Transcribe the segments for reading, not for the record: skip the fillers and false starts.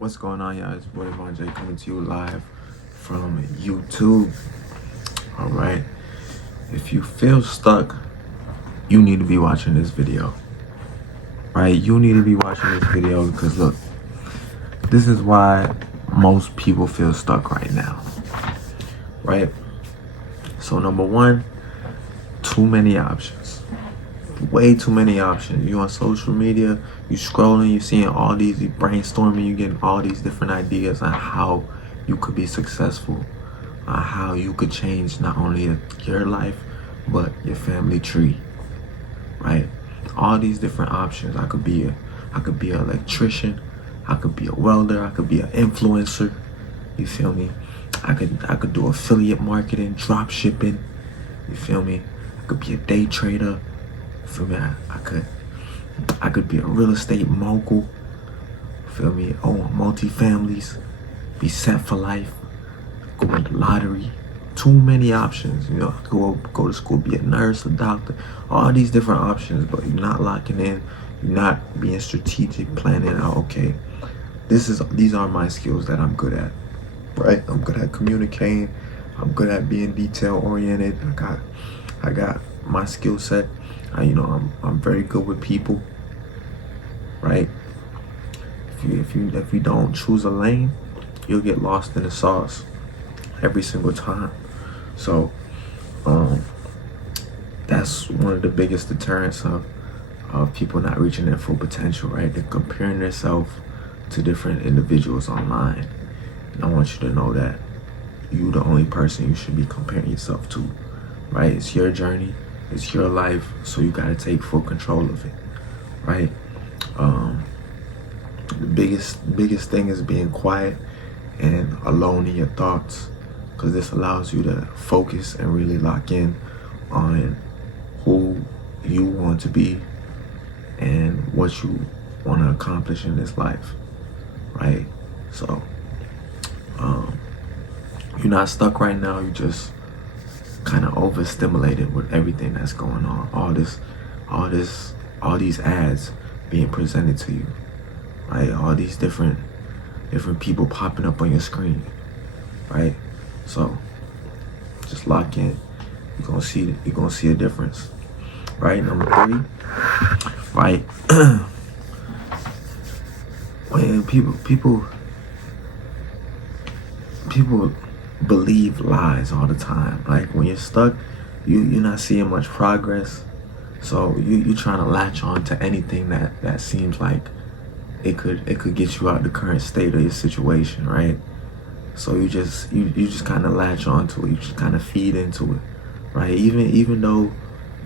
What's going on, y'all? It's boy Devonjay coming to you live from YouTube. All right. If you feel stuck, you need to be watching this video. Right? You need to be watching this video because look, this is why most people feel stuck right now. Right? So number one, too many options. Way too many options. You on social media, you scrolling, you seeing all these, you brainstorming, you getting all these different ideas on how you could be successful, on how you could change not only your life but your family tree. Right? All these different options. I could be an electrician, I could be a welder, I could be an influencer. You feel me? I could do affiliate marketing, drop shipping. You feel me? I could be a day trader. Feel me? I could be a real estate mogul. Feel me? Own multifamilies, be set for life, go win the lottery. Too many options. You know, I could go to school, be a nurse, a doctor, all these different options, but you're not locking in, you're not being strategic, planning out, okay, these are my skills that I'm good at. Right? I'm good at communicating, I'm good at being detail oriented. I got my skill set. I'm very good with people, right? If you don't choose a lane, you'll get lost in the sauce every single time. So that's one of the biggest deterrents of people not reaching their full potential, right? They're comparing themselves to different individuals online. And I want you to know that you're the only person you should be comparing yourself to, right? It's your journey. It's your life, so you gotta take full control of it, right? The biggest thing is being quiet and alone in your thoughts, because this allows you to focus and really lock in on who you want to be and what you want to accomplish in this life, right? So you're not stuck right now. You just kind of overstimulated with everything that's going on. All these ads being presented to you, right? All these different people popping up on your screen, right? So just lock in. You're gonna see a difference, right? Number three, right? When people believe lies all the time. Like when you're stuck, you're not seeing much progress, so you're trying to latch on to anything that seems like it could get you out of the current state of your situation, right? So you just kind of latch onto it. You just kind of feed into it, right? Even though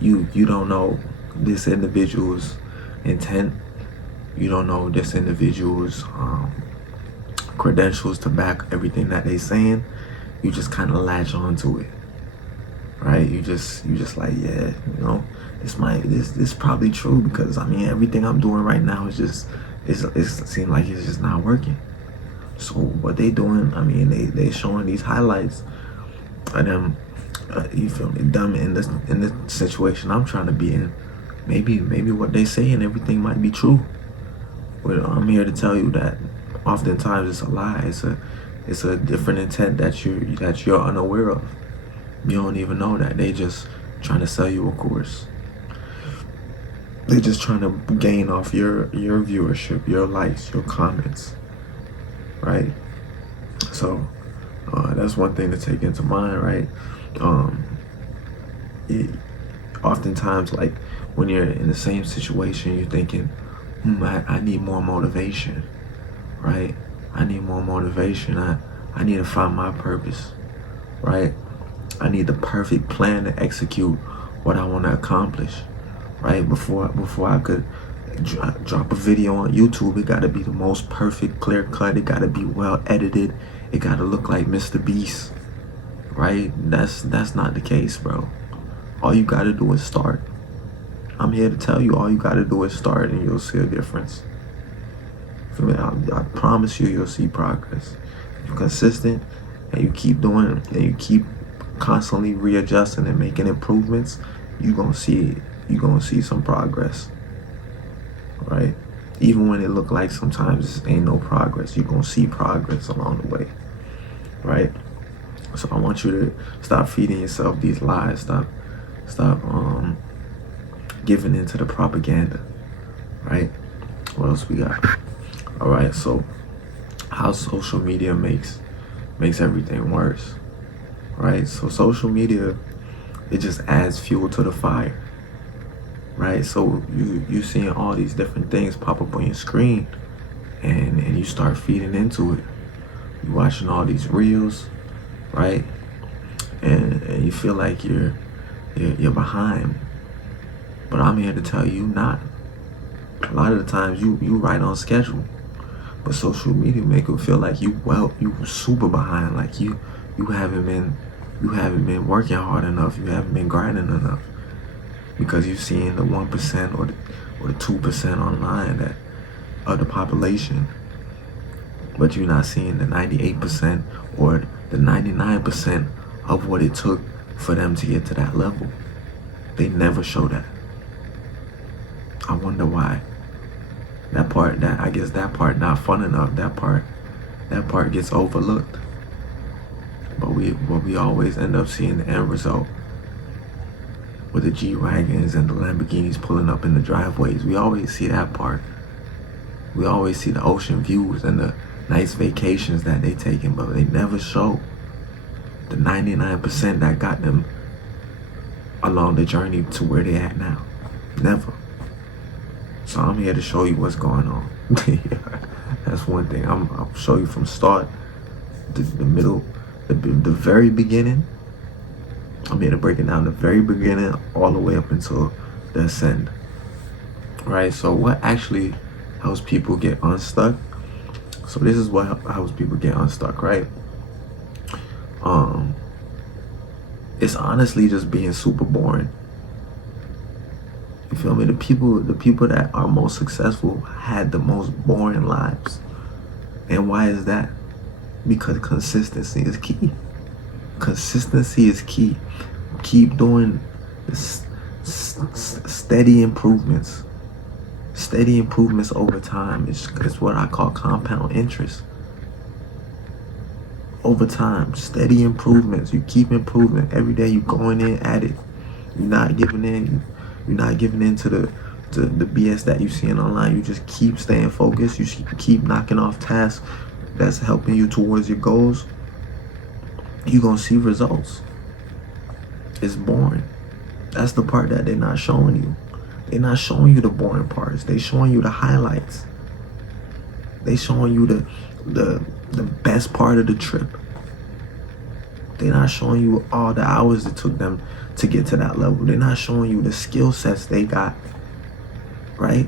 you don't know this individual's intent, you don't know this individual's credentials to back everything that they saying. You just kind of latch onto it, right? You just like, yeah, this probably true, because I mean everything I'm doing right now is just it seems like it's just not working. So what they doing? I mean they showing these highlights of them. You feel me? Them in this situation I'm trying to be in. Maybe what they say and everything might be true. But I'm here to tell you that oftentimes it's a lie. It's a different intent that you're unaware of. You don't even know that. They just trying to sell you a course. They're just trying to gain off your viewership, your likes, your comments, right? So that's one thing to take into mind, right? Oftentimes, like when you're in the same situation, you're thinking, I need more motivation, right? I need more motivation. I need to find my purpose, right? I need the perfect plan to execute what I want to accomplish, right? Before I could drop a video on YouTube, it got to be the most perfect, clear cut. It got to be well edited. It got to look like Mr. Beast, right? That's not the case, bro. All you got to do is start. I'm here to tell you, all you got to do is start, and you'll see a difference. I promise you'll see progress. If you're consistent and you keep doing it and you keep constantly readjusting and making improvements, you're gonna see some progress, right? Even when it look like sometimes ain't no progress, you're gonna see progress along the way, right? So I want you to stop feeding yourself these lies. Stop giving into the propaganda, right? What else we got? All right, so how social media makes everything worse, right? So social media, it just adds fuel to the fire, right? So you seeing all these different things pop up on your screen, and you start feeding into it. You watching all these reels, right? And you feel like you're behind, but I'm here to tell you not. A lot of the times you right on schedule, but social media make you feel like you super behind, like you haven't been working hard enough, you haven't been grinding enough, because you're seeing the 1% or the 2% online that of the population, but you're not seeing the 98% or the 99% of what it took for them to get to that level. They never show that. I wonder why. That part not fun enough. That part gets overlooked. But we always end up seeing the end result with the G-Wagons and the Lamborghinis pulling up in the driveways. We always see that part. We always see the ocean views and the nice vacations that they taking, but they never show the 99% that got them along the journey to where they at now. Never. So I'm here to show you what's going on. That's one thing. I'll show you from start, the middle, the very beginning. I'm here to break it down the very beginning all the way up until the ascend. Right? So what actually helps people get unstuck? So this is what helps people get unstuck, right? It's honestly just being super boring. You feel me? The people that are most successful had the most boring lives. And why is that? Because consistency is key. Consistency is key. Keep doing this steady improvements. Steady improvements over time. It's what I call compound interest. Over time, steady improvements. You keep improving. Every day you going in at it. You're not giving in. You're not giving in to the BS that you're seeing online. You just keep staying focused. You keep knocking off tasks that's helping you towards your goals. You're going to see results. It's boring. That's the part that they're not showing you. They're not showing you the boring parts. They're showing you the highlights. They're showing you the best part of the trip. They're not showing you all the hours it took them to get to that level. They're not showing you the skill sets they got, right?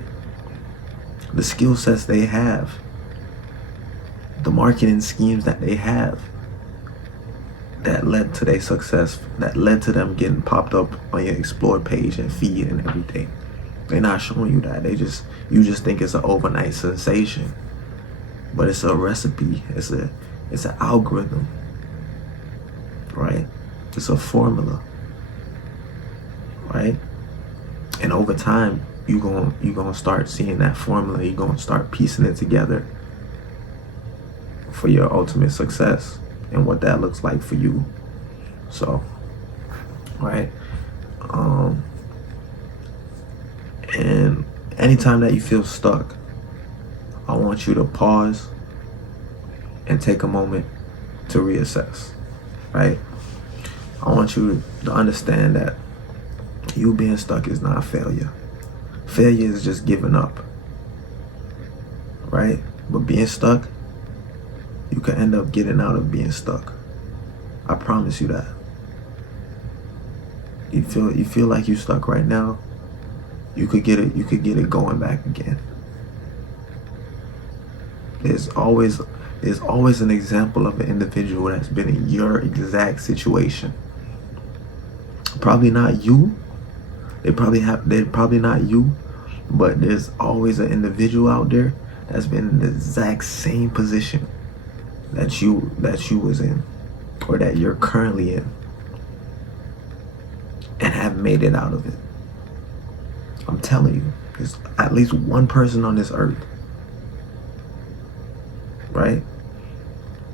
The skill sets they have. The marketing schemes that they have that led to their success, that led to them getting popped up on your explore page and feed and everything. They're not showing you that. You just think it's an overnight sensation. But it's a recipe. It's an algorithm. Right? It's a formula. Right? And over time, you're gonna start seeing that formula. You're gonna start piecing it together for your ultimate success and what that looks like for you. So, right? And anytime that you feel stuck, I want you to pause and take a moment to reassess, right? I want you to understand that you being stuck is not failure. Failure is just giving up, right? But being stuck, you can end up getting out of being stuck. I promise you that. You feel like you're stuck right now, you could get it going back again. There's always an example of an individual that's been in your exact situation. Probably not you. They're probably not you, but there's always an individual out there that's been in the exact same position that you was in, or that you're currently in, and have made it out of it. I'm telling you, There's at least one person on this earth, right?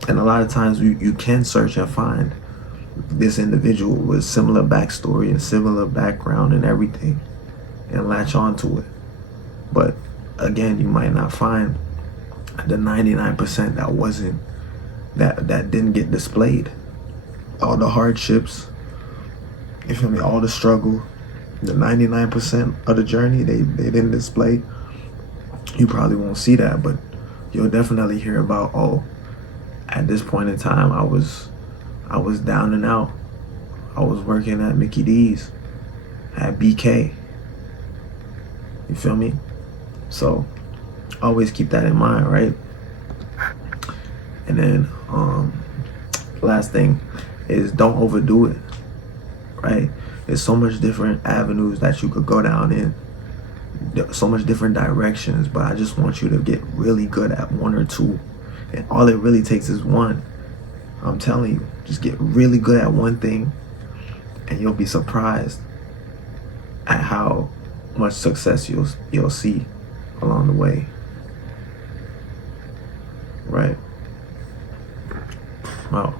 And a lot of times you can search and find this individual with similar backstory and similar background and everything and latch onto it. But again, you might not find the 99% that wasn't, that didn't get displayed. All the hardships, you feel me, all the struggle, the 99% of the journey they didn't display. You probably won't see that, but you'll definitely hear about, oh, at this point in time I was down and out. I was working at Mickey D's, at BK. You feel me? So always keep that in mind, right? And then last thing is, don't overdo it, right? There's so much different avenues that you could go down in, so much different directions, but I just want you to get really good at one or two. And all it really takes is one. I'm telling you, just get really good at one thing and you'll be surprised at how much success you'll see along the way, right? Wow.